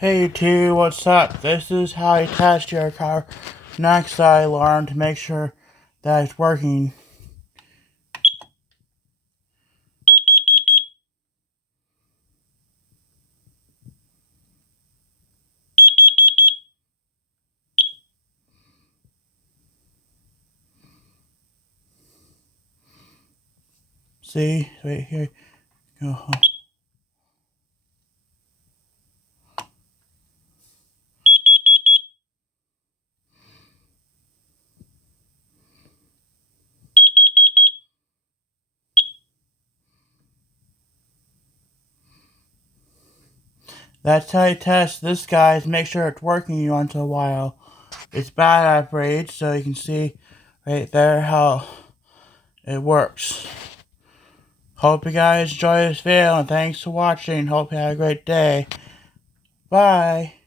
Hey YouTube, what's up? This is how you test your carbon monoxide alarm to make sure that it's working. See, right here. Go home. That's how you test this, guys. Make sure it's working once in a while. It's bad upgrade, so you can see right there how it works. Hope you guys enjoy this video, and thanks for watching. Hope you have a great day. Bye.